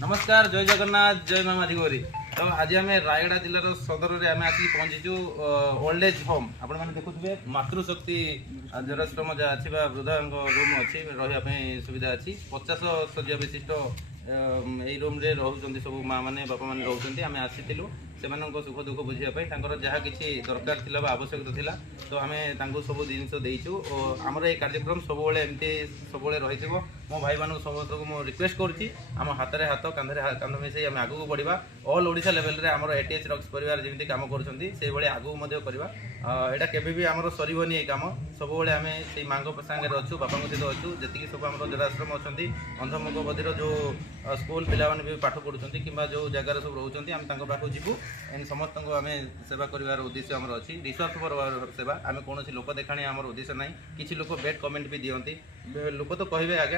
नमस्कार जय जगन्नाथ जय माँ माधिगौरी। तो आज आम रायगड़ा जिलार सदर में आम आसिक पहुँचीचु ओल्ड एज होम। आपण मैंने देखुए मातृशक्ति जराश्रम जहाँ अच्छी वृद्धा रूम अच्छी रही सुविधा अच्छी 50 शଯ୍ୟା विशिष्ट यही रूम रे रोचे सब माँ मैंने बापा मैंने रोचे आम आसीलु से सुख दुख बुझापी जहाँ किसी दरकार थी आवश्यकता थिला तो आम सब जिन देचु और आमर ये कार्यक्रम सब एमती सब रही मो भाई मान समस्त को मुझे रिक्वेस्ट करुँची आम हाथ में हाथ कांधे कांध मिसाई आम आगू बढ़ा ऑल ओडिशा लेवल रे आमर एटीएच रक्स परिवार जमी कम कर आगू करवा यहाँ केबी आमर सरबनी ये कम सब आम से माँ सांगे अच्छु बापा सहित अच्छु जी सब आम जराश्रम अच्छा अंधमुख बधिर जो स्कूल पिला भी पाठ पढ़ुं कि जो जगार सब रोचे आम पाखु जीवु एंड समस्त आम सेवा कर उद्देश्य आमर अच्छी निस्वार्थपर सेवा आम कौन लोक देखा आमर उद्देश्य ना कि लोक बेड कमेंट भी दिखती लोक तो कहे आगे